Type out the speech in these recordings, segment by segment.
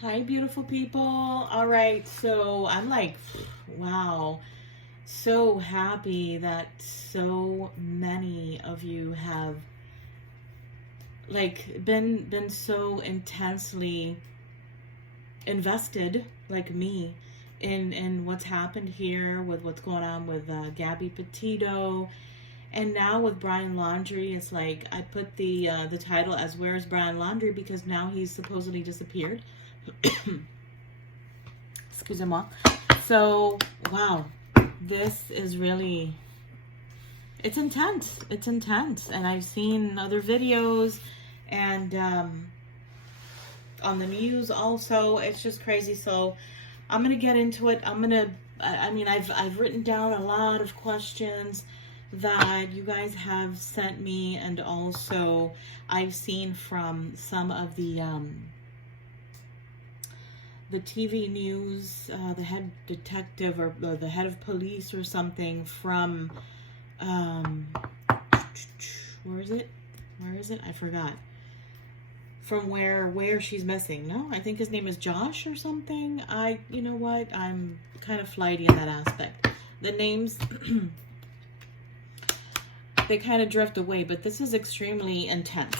Hi, beautiful people. All right, so I'm like, wow, so happy that so many of you have like been so intensely invested, like me, in what's happened here with what's going on with Gabby Petito, and now with Brian Laundrie. It's like I put the title as "Where's Brian Laundrie?" because now he's supposedly disappeared. Excusez-moi. So, wow, this is really, it's intense. It's intense. And I've seen other videos and on the news also. It's just crazy. So I'm going to get into it. I've written down a lot of questions that you guys have sent me, and also I've seen from some of the TV news, the head detective or the head of police or something from, where is it? I forgot. From where she's missing. No, I think his name is Josh or something. You know what? I'm kind of flighty in that aspect. The names, they kind of drift away, but this is extremely intense.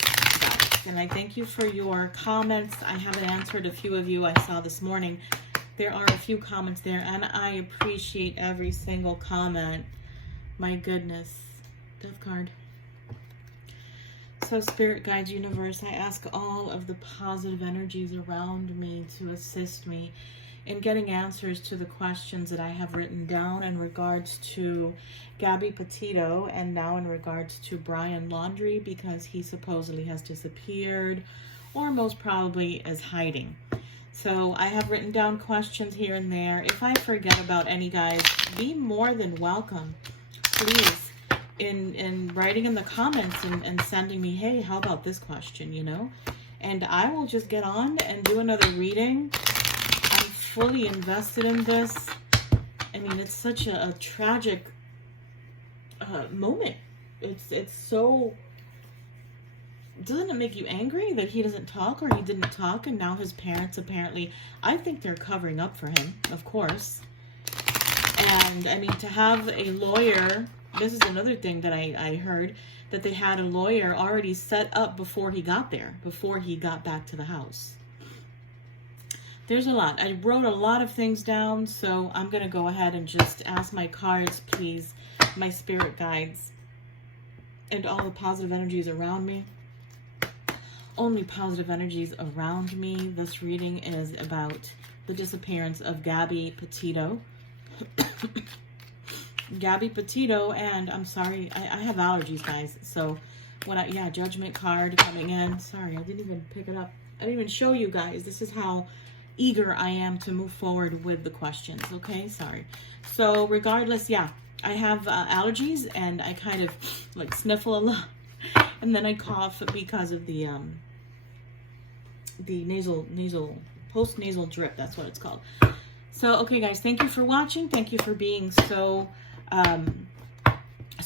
And I thank you for your comments. I haven't answered a few of you I saw this morning. There are a few comments there, and I appreciate every single comment. My goodness. Death card. So, Spirit Guides, Universe, I ask all of the positive energies around me to assist me in getting answers to the questions that I have written down in regards to Gabby Petito, and now in regards to Brian Laundrie, because he supposedly has disappeared or most probably is hiding. So I have written down questions here and there. If I forget about any, guys, be more than welcome, please, in writing in the comments and sending me, hey, how about this question, you know? And I will just get on and do another reading. I'm fully invested in this. I mean, it's such a tragic moment. It's so, doesn't it make you angry that he doesn't talk, or he didn't talk, and now his parents apparently, I think they're covering up for him, of course. And I mean, to have a lawyer, this is another thing that I heard, that they had a lawyer already set up before he got there, before he got back to the house. There's a lot. I wrote a lot of things down, so I'm going to go ahead and just ask my cards, please, my spirit guides, and all the positive energies around me. Only positive energies around me. This reading is about the disappearance of Gabby Petito. Gabby Petito, and I'm sorry, I have allergies, guys. So when Judgment card coming in. Sorry, I didn't even pick it up. I didn't even show you guys. This is how eager I am to move forward with the questions. Okay, sorry. So regardless, yeah, I have allergies, and I kind of like sniffle a lot, and then I cough because of the nasal post-nasal drip. That's what it's called. So, okay, guys, thank you for watching. Thank you for being so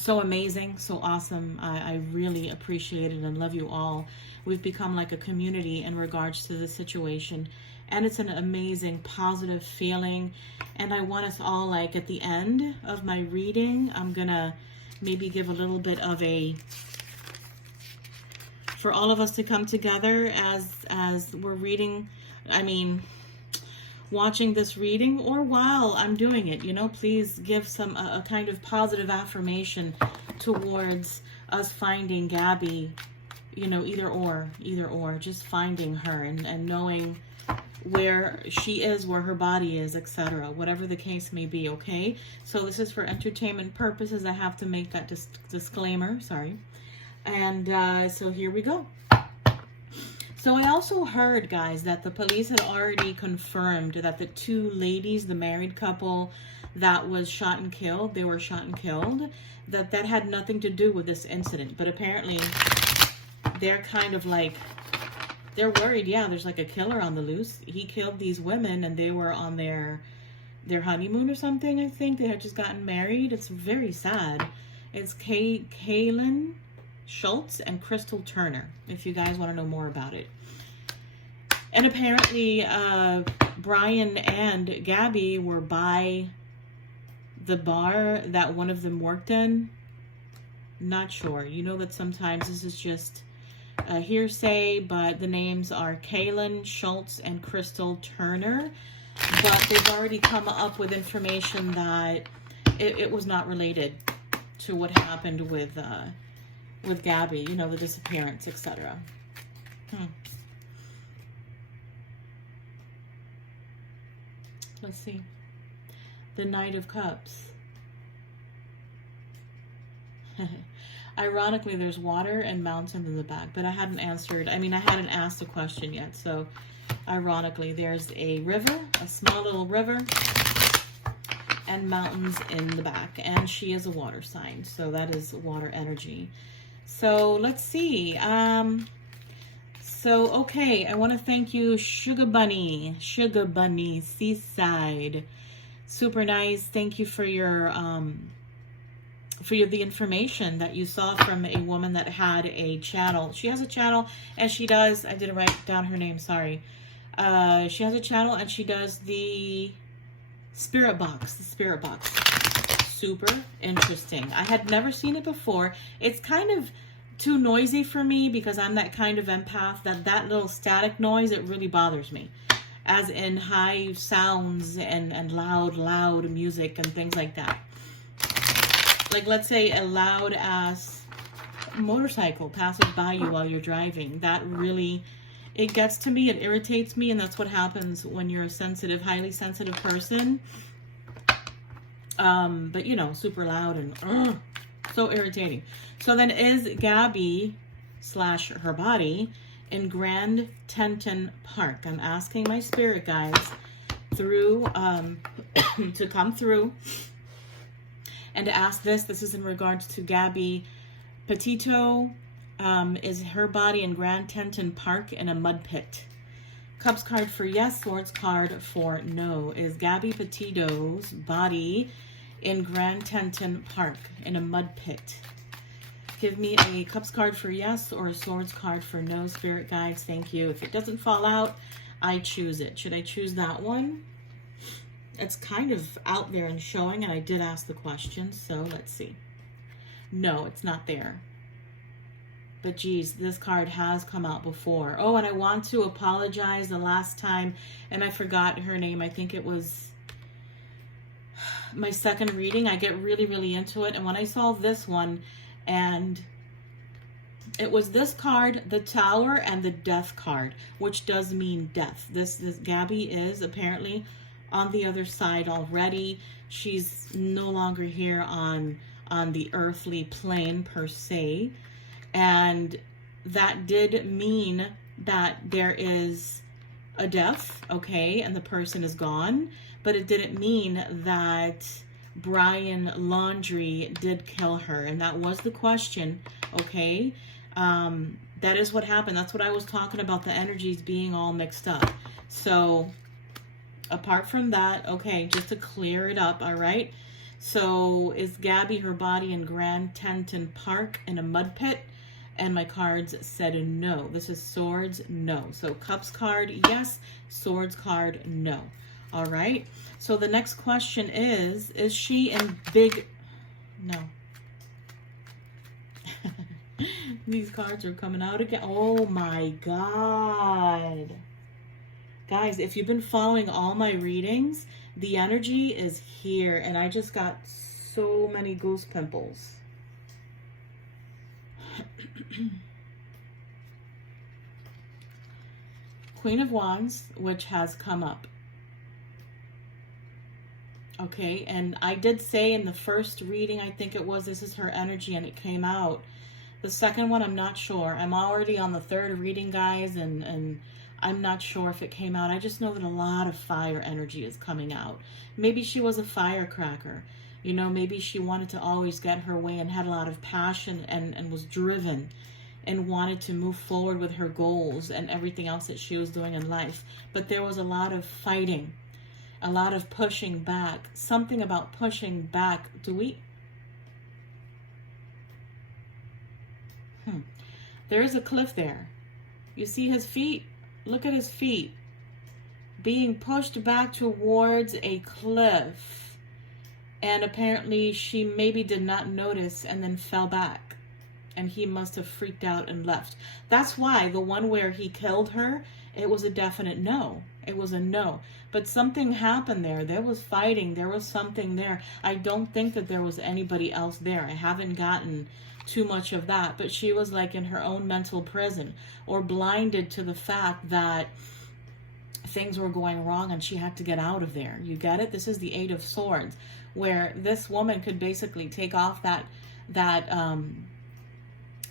amazing, so awesome. I really appreciate it and love you all. We've become like a community in regards to this situation, and it's an amazing, positive feeling. And I want us all, like, at the end of my reading, I'm gonna maybe give a little bit of a, for all of us to come together as we're reading, watching this reading, or while I'm doing it, you know, please give some a kind of positive affirmation towards us finding Gabby, you know, either or, just finding her and knowing where she is, where her body is, etc., whatever the case may be. Okay, so this is for entertainment purposes. I have to make that disclaimer, sorry. And so here we go. So I also heard, guys, that the police had already confirmed that the two ladies, the married couple that was shot and killed, they were shot and killed, that had nothing to do with this incident. But apparently they're kind of like, they're worried. Yeah, there's like a killer on the loose. He killed these women, and they were on their honeymoon or something, I think. They had just gotten married. It's very sad. It's Kaylin Schultz and Crystal Turner, if you guys want to know more about it. And apparently, Brian and Gabby were by the bar that one of them worked in. Not sure. You know that sometimes this is just a hearsay, but the names are Kaylin Schultz and Crystal Turner. But they've already come up with information that it was not related to what happened with Gabby, you know, the disappearance, etc. Let's see. The Knight of Cups. Ironically, there's water and mountain in the back, but I hadn't answered. I mean, I hadn't asked a question yet. So, ironically, there's a river, a small little river, and mountains in the back. And she is a water sign, so that is water energy. So, let's see. Okay, I want to thank you, Sugar Bunny, Seaside. Super nice. Thank you for your the information that you saw from a woman that had a channel. She has a channel, and she does, I didn't write down her name, sorry. She has a channel, and she does the spirit box, Super interesting. I had never seen it before. It's kind of too noisy for me because I'm that kind of empath that little static noise, it really bothers me. As in high sounds and loud music and things like that. Like, let's say a loud ass motorcycle passes by you while you're driving. That really, it gets to me, it irritates me, and that's what happens when you're a sensitive, highly sensitive person. But you know, super loud and so irritating. So then, is Gabby / her body in Grand Teton Park? I'm asking my spirit guides through to come through and to ask this. This is in regards to Gabby Petito. Is her body in Grand Teton Park in a mud pit? Cups card for yes, Swords card for no. Is Gabby Petito's body in Grand Teton Park in a mud pit? Give me a Cups card for yes or a Swords card for no, spirit guides. Thank you. If it doesn't fall out, I choose it. Should I choose that one? It's kind of out there and showing, and I did ask the question, so let's see. No, it's not there. But geez, this card has come out before. Oh, and I want to apologize the last time, and I forgot her name. I think it was my second reading. I get really into it, and when I saw this one, and it was this card, the Tower, and the Death card, which does mean death. This Gabby is apparently on the other side already. She's no longer here on the earthly plane per se, and that did mean that there is a death, okay, and the person is gone, but it didn't mean that Brian Laundrie did kill her, and that was the question, okay? That is what happened. That's what I was talking about, the energies being all mixed up. So apart from that, okay, just to clear it up, all right? So is Gabby, her body in Grand Teton Park in a mud pit? And my cards said no. This is Swords, no. So Cups card, yes. Swords card, no. All right. So the next question is she in big... No. These cards are coming out again. Oh my God. Guys, if you've been following all my readings, the energy is here, and I just got so many goose pimples. Queen of Wands, which has come up. Okay, and I did say in the first reading, I think it was, this is her energy, and it came out. The second one, I'm not sure. I'm already on the third reading, guys, and I'm not sure if it came out. I just know that a lot of fire energy is coming out. Maybe she was a firecracker. You know, maybe she wanted to always get her way and had a lot of passion and was driven and wanted to move forward with her goals and everything else that she was doing in life. But there was a lot of fighting, a lot of pushing back. Something about pushing back. Do we... There is a cliff there. You see his feet? Look at his feet. Being pushed back towards a cliff. And apparently she maybe did not notice and then fell back. And he must have freaked out and left. That's why the one where he killed her, it was a definite no. It was a no. But something happened there. There was fighting. There was something there. I don't think that there was anybody else there. I haven't gotten too much of that. But she was like in her own mental prison, or blinded to the fact that things were going wrong and she had to get out of there. You get it? This is the Eight of Swords, where this woman could basically take off that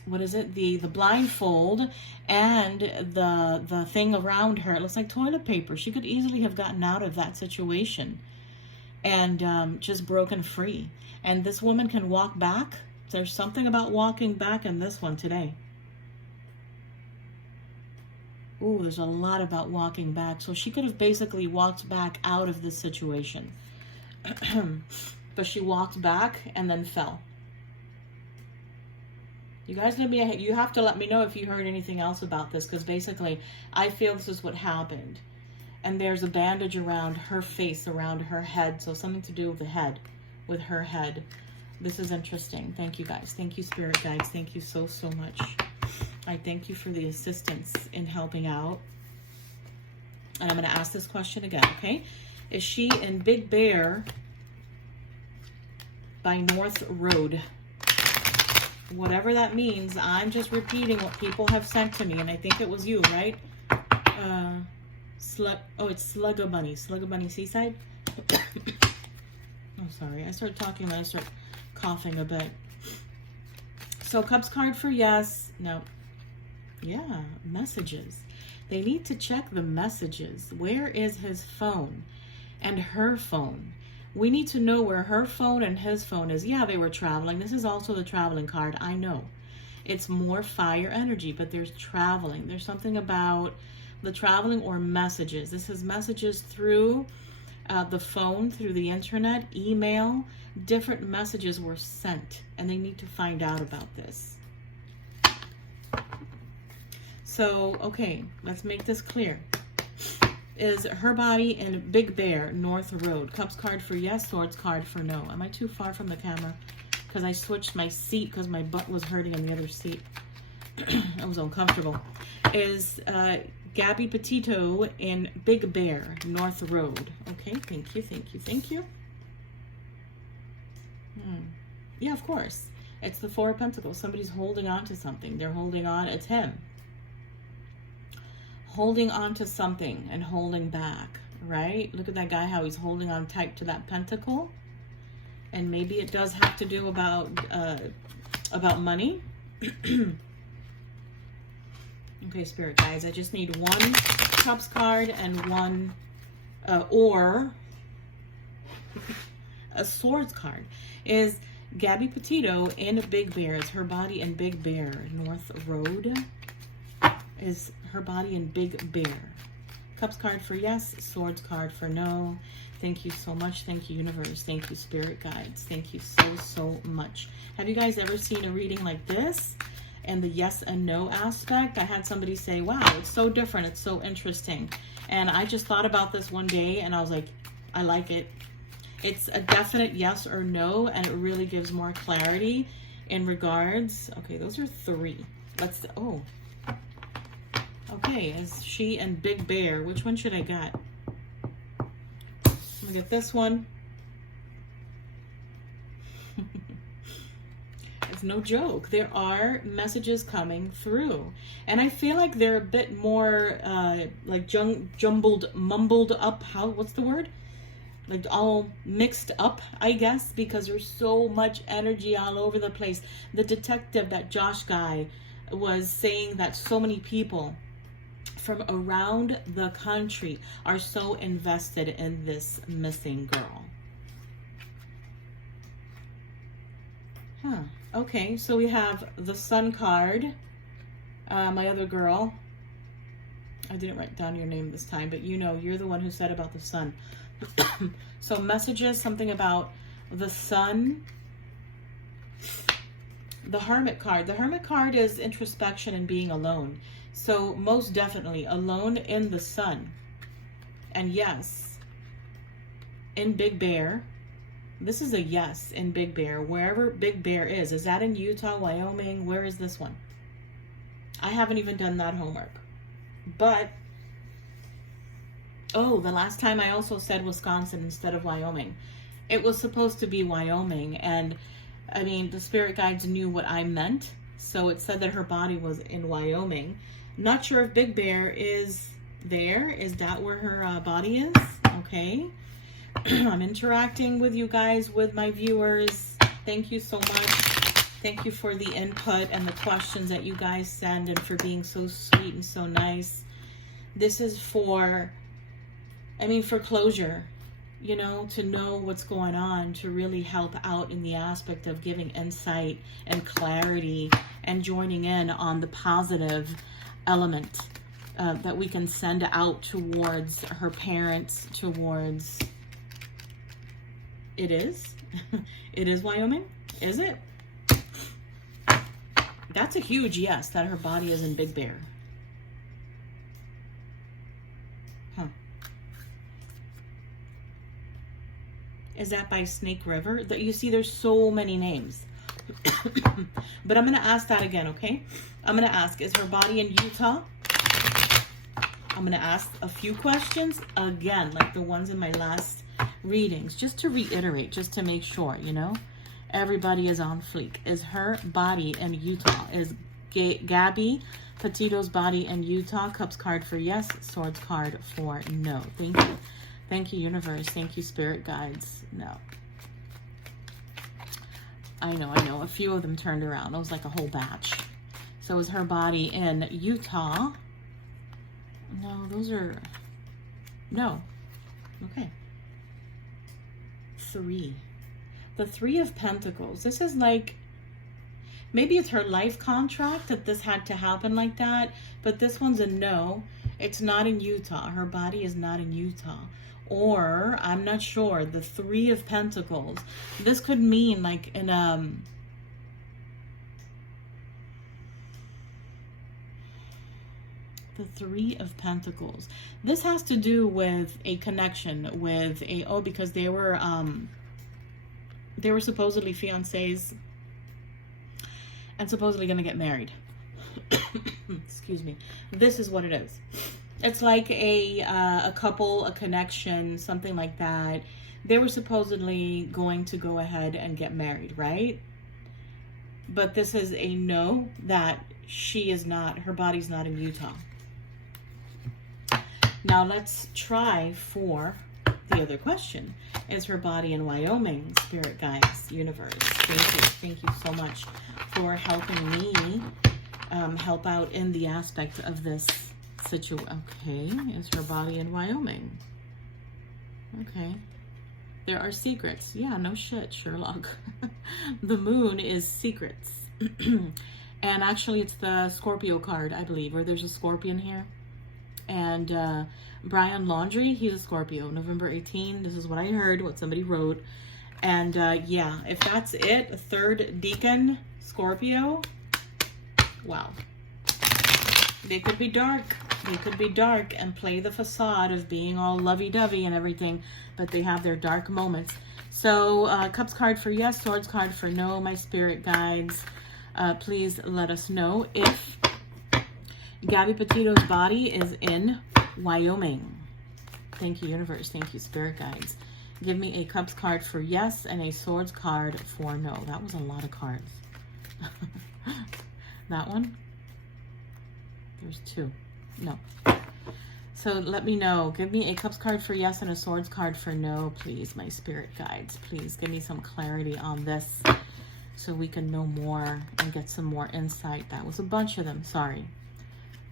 what is it? The blindfold and the thing around her. It looks like toilet paper. She could easily have gotten out of that situation and just broken free. And this woman can walk back. There's something about walking back in this one today. Ooh, there's a lot about walking back. So she could have basically walked back out of this situation. But she walked back and then fell. You guys, you have to let me know if you heard anything else about this, because basically I feel this is what happened. And there's a bandage around her face, around her head. So something to do with the head, with her head. This is interesting. Thank you guys. Thank you, spirit guides. Thank you so, so much. I thank you for the assistance in helping out. And I'm going to ask this question again, okay? Is she in Big Bear by North Road? Whatever that means, I'm just repeating what people have sent to me, and I think it was you, right? It's Slugga Bunny. Slugga Bunny Seaside? Oh, sorry. I started talking and I start coughing a bit. So, Cups card for yes. No. Yeah, messages. They need to check the messages. Where is his phone and her phone? We need to know where her phone and his phone is. Yeah, they were traveling. This is also the traveling card. I know. It's more fire energy, but there's traveling. There's something about the traveling or messages. This is messages through the phone, through the internet, email. Different messages were sent, and they need to find out about this. So, okay, let's make this clear. Is her body in Big Bear, North Road? Cups card for yes, Swords card for no. Am I too far from the camera? Because I switched my seat because my butt was hurting in the other seat. I was uncomfortable. Is Gabby Petito in Big Bear, North Road? Okay, thank you, thank you, thank you. Yeah, of course. It's the Four of Pentacles. Somebody's holding on to something. They're holding on. It's him. Holding on to something and holding back, right? Look at that guy, how he's holding on tight to that pentacle. And maybe it does have to do about money. Okay, spirit guys, I just need one Cups card and one or a Swords card. Is Gabby Petito in Big Bear? Is her body in Big Bear, North Road? Is her body in Big Bear? Cups card for yes, Swords card for no. Thank you so much. Thank you, universe. Thank you, spirit guides. Thank you so, so much. Have you guys ever seen a reading like this? And the yes and no aspect? I had somebody say, wow, it's so different. It's so interesting. And I just thought about this one day and I was like, I like it. It's a definite yes or no, and it really gives more clarity in regards. Okay, those are three. Let's, oh. Okay, is she and Big Bear? Which one should I get? I'm gonna get this one. It's no joke. There are messages coming through. And I feel like they're a bit more like jumbled, mumbled up. What's the word? Like all mixed up, I guess, because there's so much energy all over the place. The detective, that Josh guy, was saying that so many people from around the country are so invested in this missing girl. Huh. Okay, so we have the Sun card. My other girl. I didn't write down your name this time, but you know, you're the one who said about the Sun. So messages, something about the Sun. The Hermit card. The Hermit card is introspection and being alone. So most definitely alone in the sun. And yes, in Big Bear. This is a yes in Big Bear. Wherever Big Bear is. Is that in Utah, Wyoming? Where is this one? I haven't even done that homework. But, oh, the last time I also said Wisconsin instead of Wyoming. It was supposed to be Wyoming. And, I mean, the spirit guides knew what I meant. So it said that her body was in Wyoming. Not sure if Big Bear is there. Is that where her body is? Okay. I'm interacting with you guys, with my viewers. Thank you so much. Thank you for the input and the questions that you guys send, and for being so sweet and so nice. This is for, I mean, for closure, you know, to know what's going on, to really help out in the aspect of giving insight and clarity and joining in on the positive element that we can send out towards her parents, towards... It is? It is Wyoming? Is it? That's a huge yes, that her body is in Big Bear. Huh. Is that by Snake River? You see, there's so many names. But I'm going to ask that again, okay? I'm going to ask, is her body in Utah? I'm going to ask a few questions again, like the ones in my last readings, just to reiterate, just to make sure, you know, everybody is on fleek. Is her body in Utah? Is Gabby Petito's body in Utah? Cups card for yes, swords card for no. Thank you. Thank you, universe. Thank you, spirit guides. No. I know. A few of them turned around. It was like a whole batch. So is her body in Utah? No, those are... No. Okay. 3. The 3 of Pentacles. This is like, maybe it's her life contract that this had to happen like that, but this one's a no. It's not in Utah. Her body is not in Utah. Or, I'm not sure, the 3 of Pentacles. This could mean like in the 3 of Pentacles. This has to do with a connection with a, oh, because they were supposedly fiancés and supposedly going to get married. Excuse me. This is what it is. It's like a couple, a connection, something like that. They were supposedly going to go ahead and get married, right? But this is a no, that she is not, her body's not in Utah. Now let's try for the other question. Is her body in Wyoming? Spirit guides, universe. Thank you. Thank you so much for helping me help out in the aspect of this situation. Okay, is her body in Wyoming? Okay. There are secrets. Yeah, no shit, Sherlock. The moon is secrets. And actually it's the Scorpio card, I believe, where there's a scorpion here. And Brian Laundrie, he's a Scorpio, November 18. This is what I heard, what somebody wrote. And yeah, if that's it, 3rd deacon, Scorpio, wow. They could be dark. They could be dark and play the facade of being all lovey-dovey and everything, but they have their dark moments. So Cups card for yes, Swords card for no, my spirit guides. Please let us know if Gabby Petito's body is in Wyoming. Thank you, universe. Thank you, spirit guides. Give me a Cups card for yes and a Swords card for no. That was a lot of cards. That one? There's 2. No. So let me know. Give me a Cups card for yes and a Swords card for no, please, my spirit guides. Please give me some clarity on this so we can know more and get some more insight. That was a bunch of them. Sorry.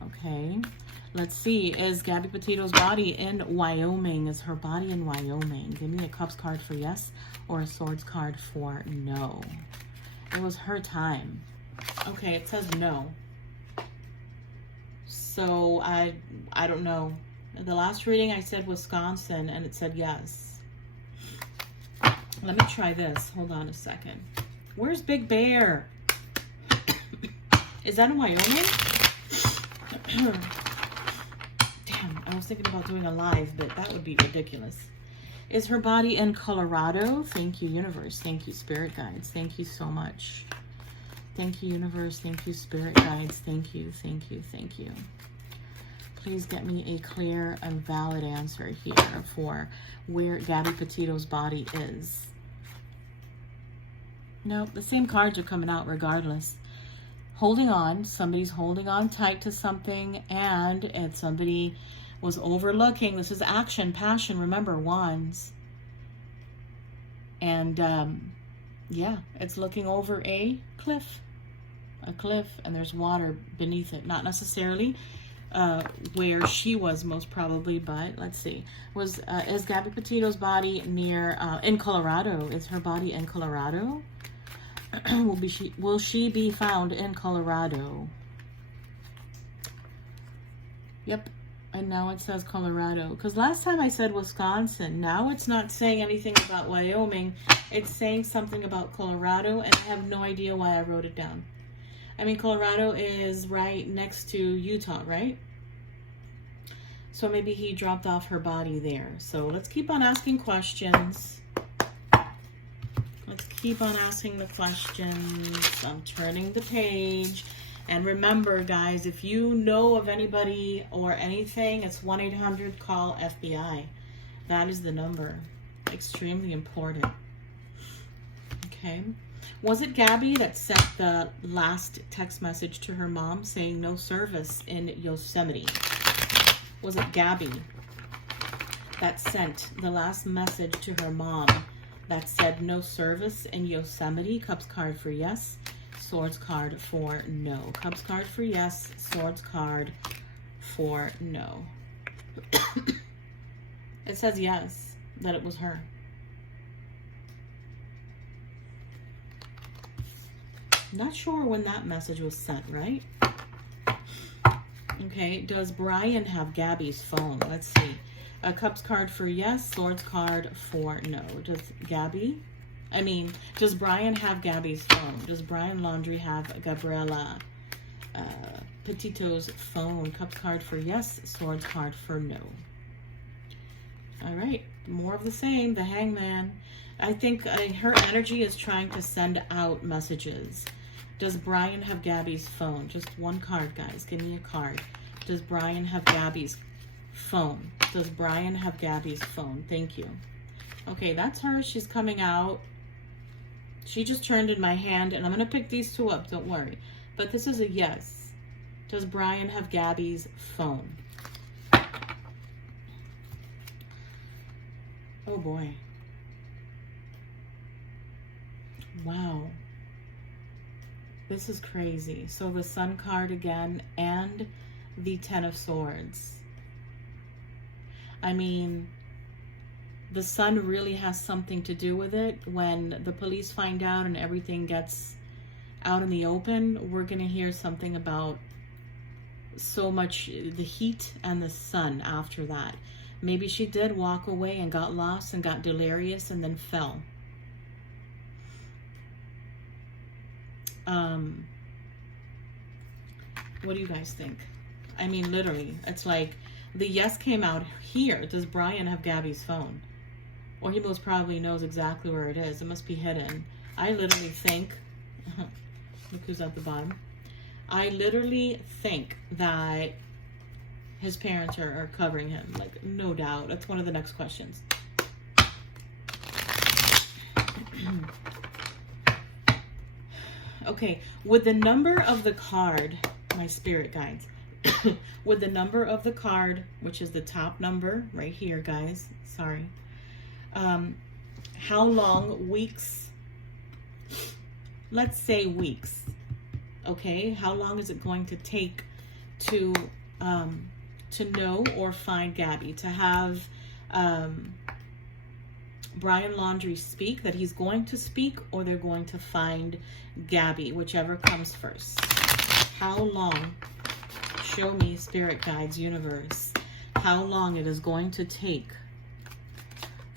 Okay, let's see. Is Gabby Petito's body in Wyoming? Is her body in Wyoming? Give me a Cups card for yes or a Swords card for no. It was her time. Okay, it says no. So I don't know. The last reading I said Wisconsin and it said yes. Let me try this. Hold on a second. Where's Big Bear? Is that in Wyoming? Damn, I was thinking about doing a live, but that would be ridiculous. Is her body in Colorado? Thank you, universe. Thank you, spirit guides. Thank you so much. Thank you, universe. Thank you, spirit guides. Thank you, thank you, thank you. Please get me a clear and valid answer here for where Gabby Petito's body is. Nope, the same cards are coming out regardless. Holding on. Somebody's holding on tight to something, and somebody was overlooking. This is action, passion. Remember, wands. And yeah, it's looking over a cliff, and there's water beneath it. Not necessarily where she was, most probably, but let's see. Is Gabby Petito's body near in Colorado? Is her body in Colorado? Will she be found in Colorado? Yep. And now it says Colorado. Because last time I said Wisconsin. Now it's not saying anything about Wyoming. It's saying something about Colorado, and I have no idea why I wrote it down. I mean, Colorado is right next to Utah, right? So maybe he dropped off her body there. So let's keep on asking questions. Let's keep on asking the questions. I'm turning the page. And remember, guys, if you know of anybody or anything, it's 1-800-CALL-FBI. That is the number. Extremely important. Okay. Was it Gabby that sent the last text message to her mom saying no service in Yosemite? Was it Gabby that sent the last message to her mom that said no service in Yosemite? Cups card for yes, swords card for no. Cups card for yes, swords card for no. It says yes, that it was her. Not sure when that message was sent, right? Okay, does Brian have Gabby's phone? Let's see. A cups card for yes, swords card for no. Does Brian have Gabby's phone? Does Brian Laundrie have Gabriella Petito's phone? Cups card for yes, swords card for no. All right, more of the same, the hangman. I think her energy is trying to send out messages. Does Brian have Gabby's phone? Just one card, guys. Give me a card. Does Brian have Gabby's phone? Does Brian have Gabby's phone? Thank you. Okay, that's her. She's coming out. She just turned in my hand, and I'm going to pick these two up. Don't worry. But this is a yes. Does Brian have Gabby's phone? Oh, boy. Wow. This is crazy. So the Sun card again and the Ten of Swords. I mean, the Sun really has something to do with it. When the police find out and everything gets out in the open, we're going to hear something about so much the heat and the sun after that. Maybe she did walk away and got lost and got delirious and then fell. What do you guys think? I mean, literally, it's like the yes came out here. Does Brian have Gabby's phone? Or he most probably knows exactly where it is. It must be hidden. I literally think, look who's at the bottom. I literally think that his parents are covering him. Like, no doubt. That's one of the next questions. Okay, with the number of the card, my spirit guides, with the number of the card, which is the top number right here, guys, sorry, how long? Weeks? Let's say weeks, okay? How long is it going to take to know or find Gabby, to have Brian Laundrie speak, that he's going to speak, or they're going to find Gabby, whichever comes first? How long? Show me, spirit guides, universe, how long it is going to take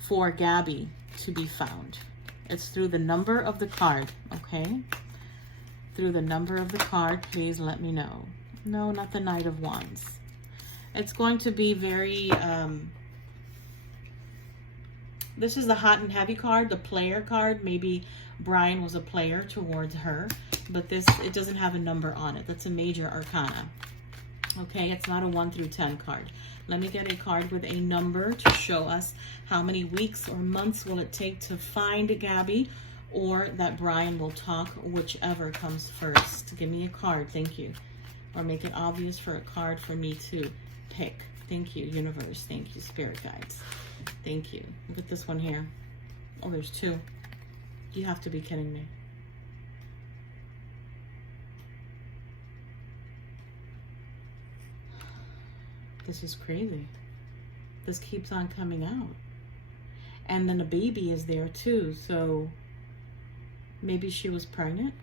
for Gabby to be found. It's through the number of the card, okay? Through the number of the card, please let me know. No, not the Knight of Wands. It's going to be very, this is the hot and heavy card, the player card. Maybe Brian was a player towards her, but this, it doesn't have a number on it. That's a major arcana. Okay, it's not a 1 through 10 card. Let me get a card with a number to show us how many weeks or months will it take to find Gabby, or that Brian will talk, whichever comes first. Give me a card, thank you. Or make it obvious for a card for me to pick. Thank you, universe. Thank you, spirit guides. Thank you. Look at this one here. Oh, there's 2. You have to be kidding me. This is crazy. This keeps on coming out. And then a baby is there too, so maybe she was pregnant.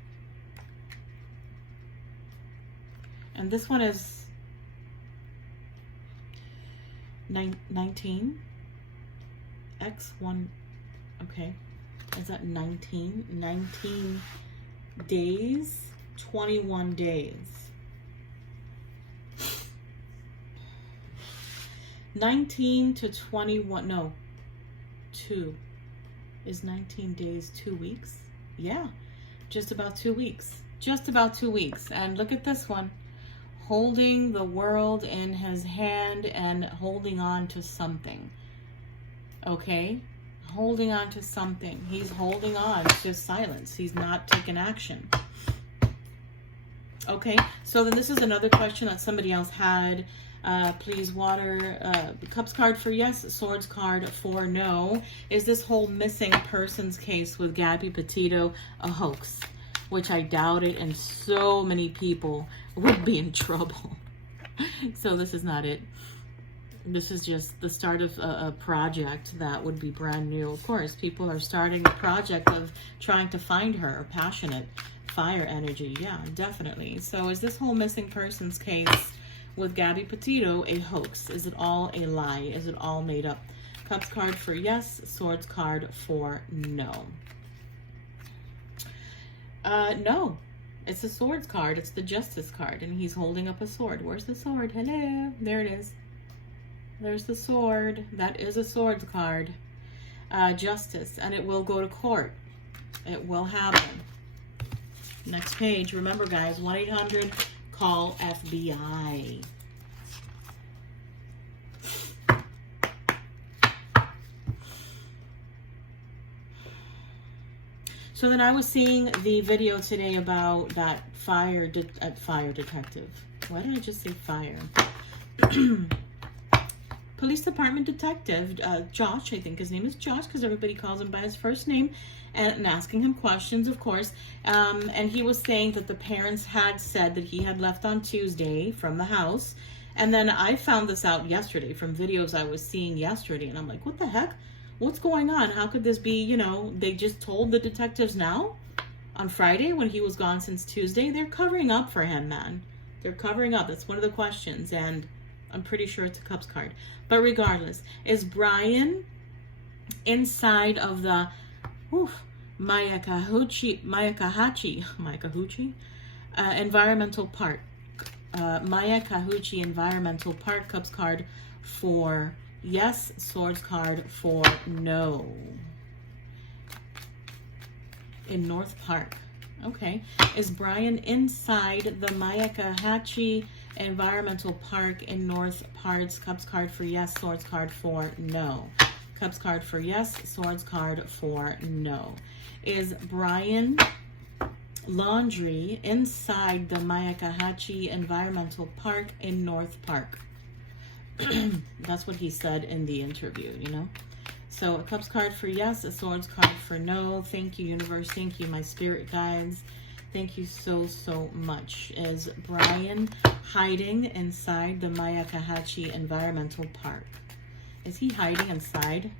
And this one is 19. X1, okay. Is that 19? 19 days, 21 days. 19 to 21, no, 2. Is 19 days 2 weeks? Yeah, just about 2 weeks. Just about 2 weeks. And look at this one. Holding the world in his hand and holding on to something. Okay? Holding on to something. He's holding on to silence. He's not taking action. Okay, so then this is another question that somebody else had. Please, water, cups card for yes, swords card for no. Is this whole missing persons case with Gabby Petito a hoax? Which I doubt it, and so many people would be in trouble. So this is not it. This is just the start of a project that would be brand new. Of course, people are starting a project of trying to find her, or passionate fire energy. Yeah, definitely. So is this whole missing persons case with Gabby Petito a hoax? Is it all a lie? Is it all made up? Cups card for yes, swords card for no. No, it's a swords card. It's the justice card, and he's holding up a sword. Where's the sword? Hello, there it is. There's the sword. That is a swords card. Justice, and it will go to court. It will happen. Next page. Remember, guys, 1-800 call FBI. So then I was seeing the video today about that fire detective. Why did I just say fire? Police department detective, Josh, I think his name is Josh, because everybody calls him by his first name, and asking him questions, of course. And he was saying that the parents had said that he had left on Tuesday from the house. And then I found this out yesterday from videos I was seeing yesterday. And I'm like, what the heck? What's going on? How could this be, you know, they just told the detectives now on Friday when he was gone since Tuesday? They're covering up for him, man. They're covering up. That's one of the questions. And I'm pretty sure it's a Cups card. But regardless, is Brian inside of the Mayakahachi Environmental Park? Mayakahachi Environmental Park, Cups card for yes, swords card for no. In North Park. Okay. Is Brian inside the Mayakahachi Environmental Park in North Parks? Cups card for yes, swords card for no. Cups card for yes, swords card for no. Is Brian Laundry inside the Mayakahachi Environmental Park in North Park? That's what he said in the interview, you know. So a Cups card for yes, a swords card for no. Thank you, universe. Thank you, my spirit guides. Thank you so, so much. Is Brian hiding inside the Mayakahachi Environmental Park? Is he hiding inside?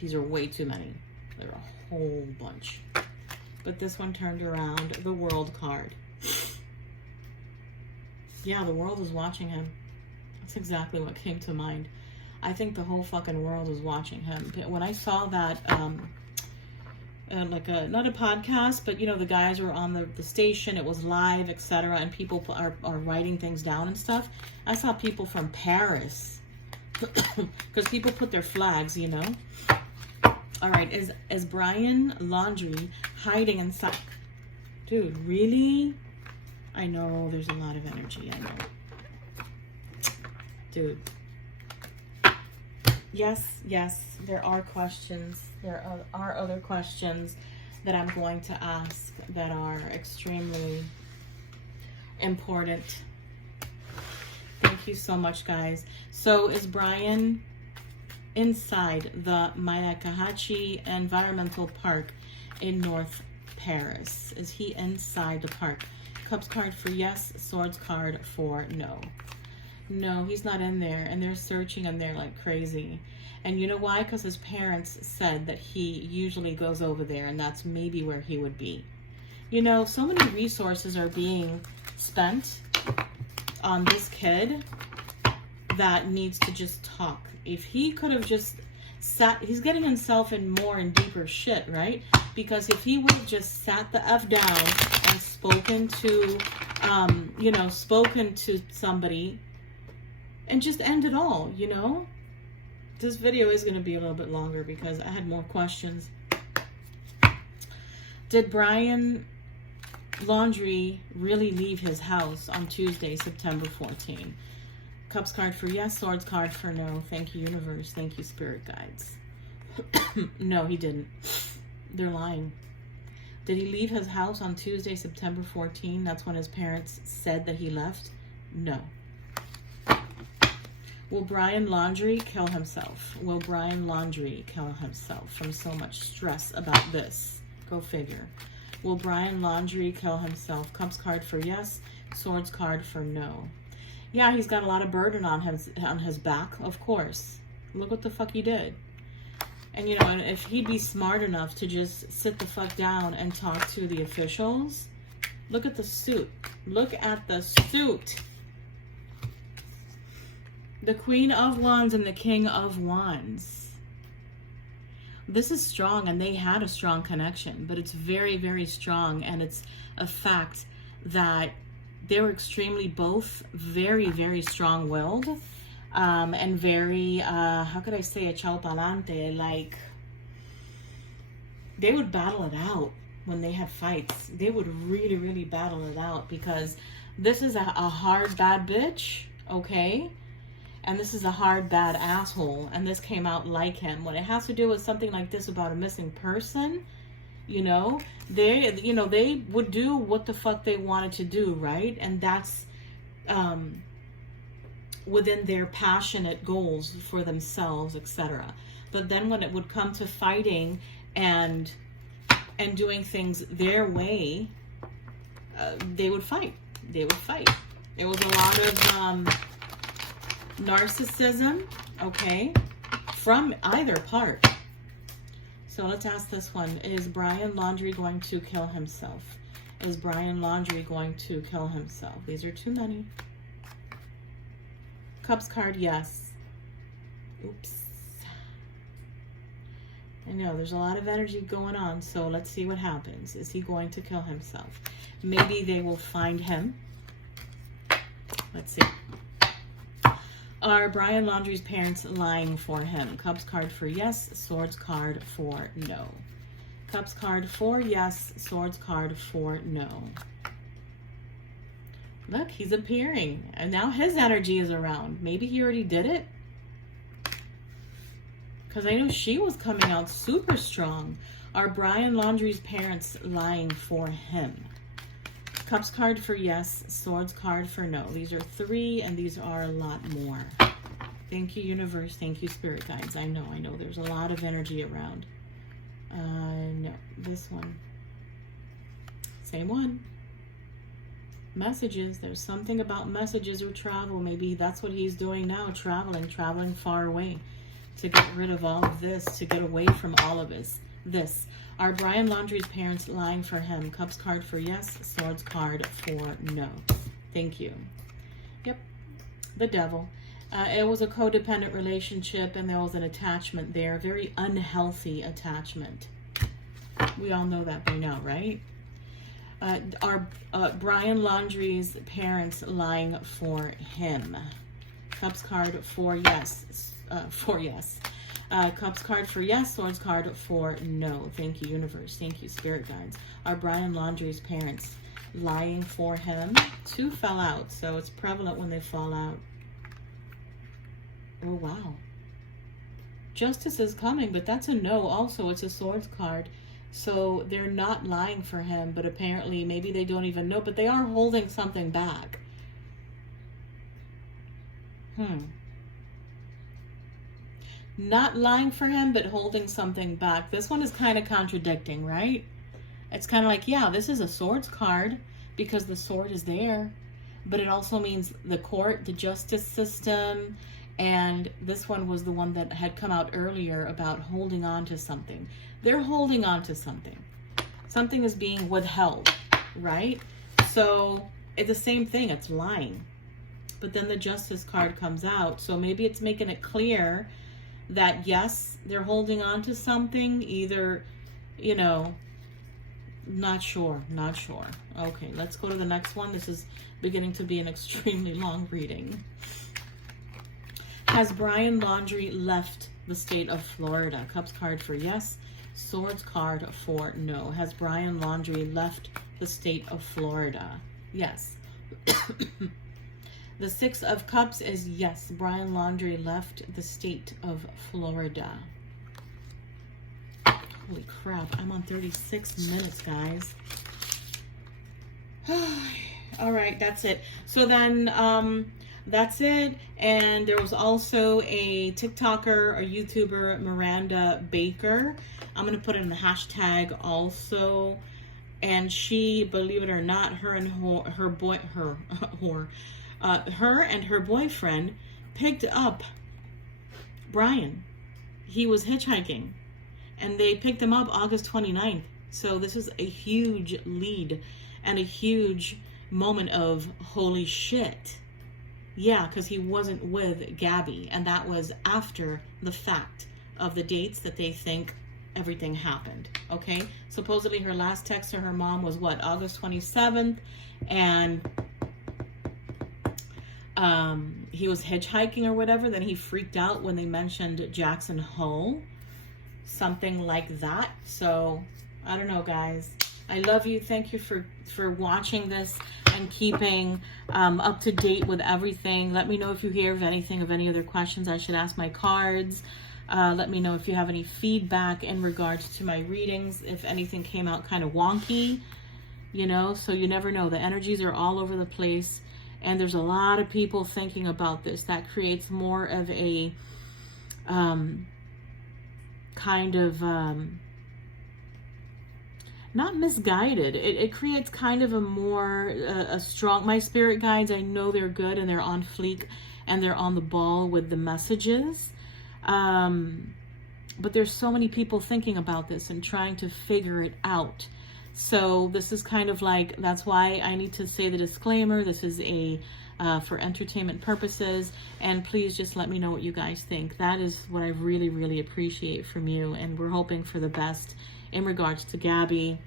These are way too many. There are a whole bunch. But this one turned around. The World card. Yeah, the world is watching him. That's exactly what came to mind. I think the whole fucking world is watching him. When I saw that like a, not a podcast, but you know, the guys were on the station, it was live, etc., and people are writing things down and stuff. I saw people from Paris, because people put their flags, you know. All right, is Brian Laundrie hiding inside? Dude, really? I know there's a lot of energy, I know. Dude. Yes, there are questions. There are other questions that I'm going to ask that are extremely important. Thank you so much, guys. So is Brian inside the Mayakahachi Environmental Park in North Paris? Is he inside the park? Cups card for yes, swords card for no. No, he's not in there, and they're searching in there like crazy. And you know why? Because his parents said that he usually goes over there, and that's maybe where he would be. You know, so many resources are being spent on this kid that needs to just talk. If he could have just sat, he's getting himself in more and deeper shit, right? Because if he would have just sat the F down and spoken to, you know, spoken to somebody and just end it all, you know? This video is going to be a little bit longer because I had more questions. Did Brian Laundrie really leave his house on Tuesday, September 14? Cups card for yes, swords card for no. Thank you, universe. Thank you, spirit guides. No, he didn't. They're lying. Did he leave his house on Tuesday, September 14? That's when his parents said that he left? No. Will Brian Laundrie kill himself? Will Brian Laundrie kill himself from so much stress about this? Go figure. Will Brian Laundrie kill himself? Cups card for yes, swords card for no. Yeah, he's got a lot of burden on his back, of course. Look what the fuck he did. And you know, and if he'd be smart enough to just sit the fuck down and talk to the officials, look at the suit. Look at the suit. The Queen of Wands and the King of Wands. This is strong, and they had a strong connection, but it's very, very strong, and it's a fact that they were extremely both very, very strong-willed, and very, how could I say, echao pa'lante, like, they would battle it out when they had fights. They would really, really battle it out, because this is a hard, bad bitch, okay? And this is a hard, bad asshole, and this came out like him. When it has to do with something like this about a missing person, you know, they would do what the fuck they wanted to do, right? And that's within their passionate goals for themselves, etc. But then when it would come to fighting and doing things their way, they would fight. They would fight. There was a lot of narcissism, okay, from either part. So let's ask this one. Is Brian Laundrie going to kill himself? Is Brian Laundrie going to kill himself? These are too many. Cups card, yes. Oops. I know, there's a lot of energy going on, so let's see what happens. Is he going to kill himself? Maybe they will find him. Let's see. Are Brian Laundrie's parents lying for him? Cups card for yes, swords card for no. Cups card for yes, swords card for no. Look, he's appearing, and now his energy is around. Maybe he already did it. Because I know she was coming out super strong. Are Brian Laundrie's parents lying for him? Cups card for yes, swords card for no. These are 3, and these are a lot more. Thank you, universe. Thank you, spirit guides. I know. There's a lot of energy around. No, this one. Same one. Messages. There's something about messages or travel. Maybe that's what he's doing now, traveling far away to get rid of all of this, to get away from all of this. Are Brian Laundrie's parents lying for him? Cups card for yes, swords card for no. Thank you. Yep, the devil. It was a codependent relationship, and there was an attachment there, a very unhealthy attachment. We all know that by now, right? Are Brian Laundrie's parents lying for him? Cups card for yes. For yes. Cups card for yes. Swords card for no. Thank you, universe. Thank you, spirit guides. Are Brian Laundrie's parents lying for him? 2 fell out, so it's prevalent when they fall out. Oh, wow. Justice is coming, but that's a no also. It's a swords card. So they're not lying for him, but apparently maybe they don't even know, but they are holding something back. Not lying for him, but holding something back. This one is kind of contradicting, right? It's kind of like, yeah, this is a swords card because the sword is there, but it also means the court, the justice system, and this one was the one that had come out earlier about holding on to something. They're holding on to something. Something is being withheld, right? So it's the same thing. It's lying. But then the justice card comes out. So maybe it's making it clear that, yes, they're holding on to something. Either, you know, not sure. Okay, let's go to the next one. This is beginning to be an extremely long reading. Has Brian Laundrie left the state of Florida? Cups card for yes. Swords card for no. Has Brian Laundrie left the state of Florida? Yes. The 6 of Cups is yes. Brian Laundrie left the state of Florida. Holy crap. I'm on 36 minutes, guys. All right, that's it. So then, that's it. And there was also a TikToker, a YouTuber, Miranda Baker. I'm going to put it in the hashtag also. And she, believe it or not, her and her boyfriend picked up Brian. He was hitchhiking. And they picked him up August 29th. So this is a huge lead and a huge moment of holy shit. Yeah, because he wasn't with Gabby, and that was after the fact of the dates that they think everything happened, okay? Supposedly her last text to her mom was what, August 27th, and he was hitchhiking or whatever. Then he freaked out when they mentioned Jackson Hole, something like that. So, I don't know, guys. I love you. Thank you for watching this and keeping up to date with everything. Let me know if you hear of anything, of any other questions I should ask my cards. Let me know if you have any feedback in regards to my readings, if anything came out kind of wonky, you know, so you never know. The energies are all over the place, and there's a lot of people thinking about this. That creates more of a kind of not misguided. It creates kind of a more a strong, my spirit guides, I know they're good and they're on fleek and they're on the ball with the messages, but there's so many people thinking about this and trying to figure it out. So this is kind of like, that's why I need to say the disclaimer. This is a for entertainment purposes, and please just let me know what you guys think. That is what I really, really appreciate from you, and we're hoping for the best in regards to Gabby,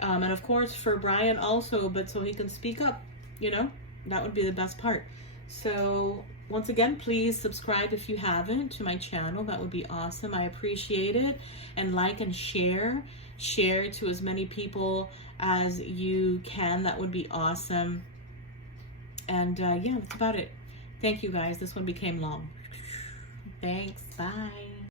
and of course for Brian also, but so he can speak up, you know, that would be the best part. So once again, please subscribe if you haven't to my channel. That would be awesome. I appreciate it. And like and share to as many people as you can. That would be awesome. And yeah, that's about it. Thank you guys. This one became long. Thanks. Bye.